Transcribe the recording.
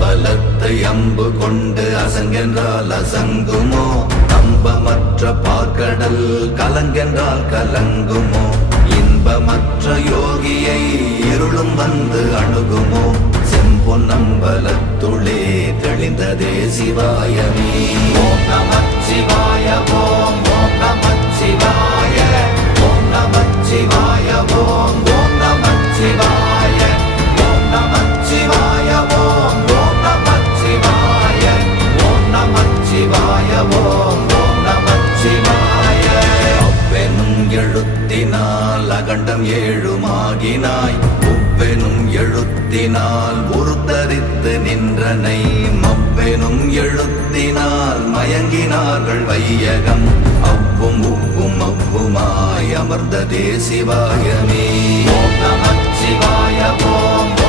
அம்பலத்தை அம்பு கொண்டு அசங்கென்றால் அசங்குமோ? நம்பமற்ற பார்க்கடல் கலங்கென்றால் கலங்குமோ? இன்பமற்ற யோகியை இருளும் வந்து அணுகுமோ? செம்பொன்னம்பலத்துளே தெளிந்ததே சிவாயமே. ஓம் நமச்சிவாய ஓம் ஓம் நமச்சிவாய ஓம் நமச்சிவாய ஓம் ஓம் நமச்சிவாய ஓம் நமச்சிவாய ஓம் ஓம் நமச்சிவாய ஓம் நமச்சிவாய ஓம் ஓம் நமச்சிவாய. அவ்வெனும் எழுத்தினால் அகண்டம் ஏழுமாகினாய், உவ்வெனும் எழுத்தினால் உருத்தரித்து நின்றனை, மவ்வெனும் எழுத்தினால் மயங்கினார்கள் வையகம். அவ்வும் உவ்வும் அவ்வுமாய் அமர்ந்ததே சிவாயமே. ஓம் நமச்சிவாய ஓம்